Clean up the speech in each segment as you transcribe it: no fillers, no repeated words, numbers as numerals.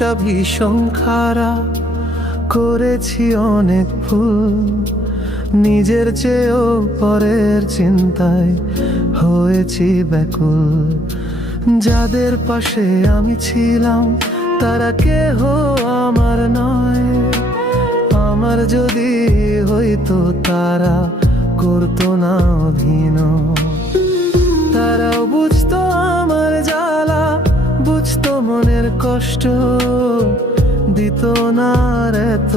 মানুষটা ভীষণ খারাপ, করেছি অনেক ভুল, নিজের চেয়েও পরের চিন্তায় হয়েছি ব্যাকুল। যাদের পাশে আমি ছিলাম তারা কেহ আমার নয়, আমার যদি হইতো তারা করতো না অভিনয়। তারাও বুঝতো আমার জ্বালা, বুঝতো মনের কষ্ট, দিত না আর এত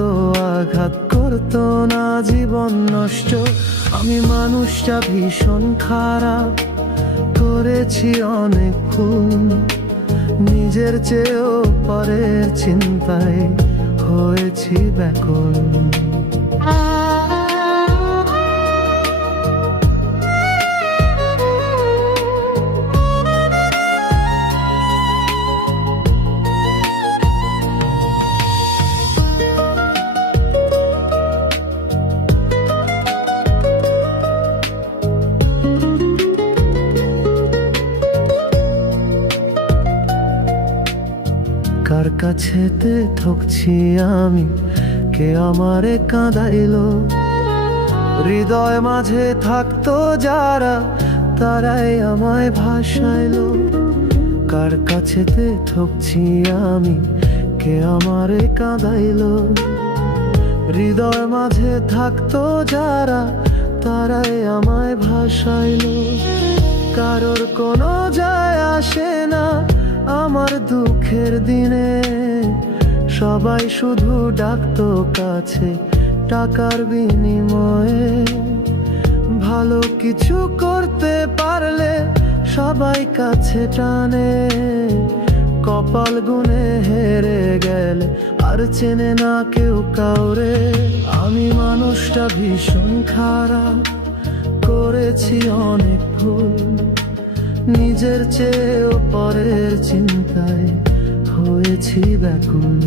আঘাত, করতো না জীবন নষ্ট। আমি মানুষটা ভীষণ খারাপ, করেছি অনেক ভুল, নিজের চেয়েও পরের চিন্তায় হয়েছি ব্যাকুল। কার কাছেতে ঠকছি আমি, কে আমারে কাঁদাইলো, হৃদয় মাঝে থাকতো যারা তারাই আমায় ভাসাইলো। কার কাছেতে ঠকছি আমি, কে আমারে কাঁদাইলো, হৃদয় মাঝে থাকতো যারা তারাই আমায় ভাসাইলো। কারোর কোনো যায় আসে না আমার দুঃখের দিনে, সবাই শুধু ডাকতো কাছে টাকার বিনিময়ে। ভালো কিছু করতে পারলে সবাই কাছে টানে, কপাল গুনে হেরে গেলে আর চেনে না কেউ কাউরে। আমি মানুষটা ভীষণ খারাপ, করেছি অনেক ভুল, নিজের চেয়েও পরের চিন্তায় হয়েছি ব্যাকুল।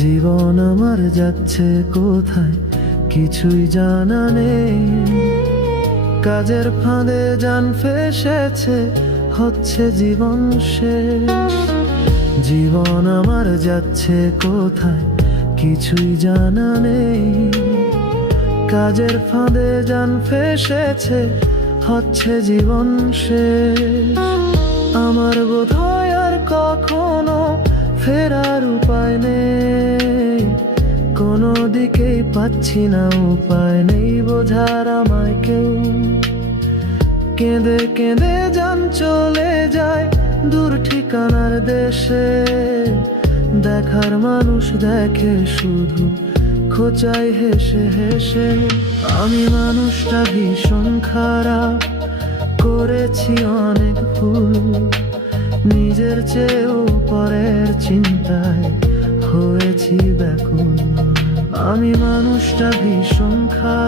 জীবন আমার যাচ্ছে কোথায় কিছুই জানা নেই, কাজের ফাঁদে জান ফেসেছে হচ্ছে জীবন শেষ। জীবন আমার যাচ্ছে কোথায় কিছুই জানা নেই, কাজের ফাঁদে জান ফেসেছে হচ্ছে জীবন শেষ। আমার বোধহয় আর কখনো ফেরার উপায় নেই, কোনো দিকেই পাচ্ছি না উপায় নেই বোঝার আমায় কেউ। কেঁদে কেঁদে জান চলে যায় দূর ঠিকানার দেশে, দেখার মানুষ দেখে শুধু খোঁচাই হেসে হেসে। আমি মানুষটা ভীষণ খারাপ, করেছি অনেক ভুল, নিজের চেয়েও পরের চিন্তায় হয়েছি ব্যাকুল। আমি মানুষটা ভীষণ খারাপ।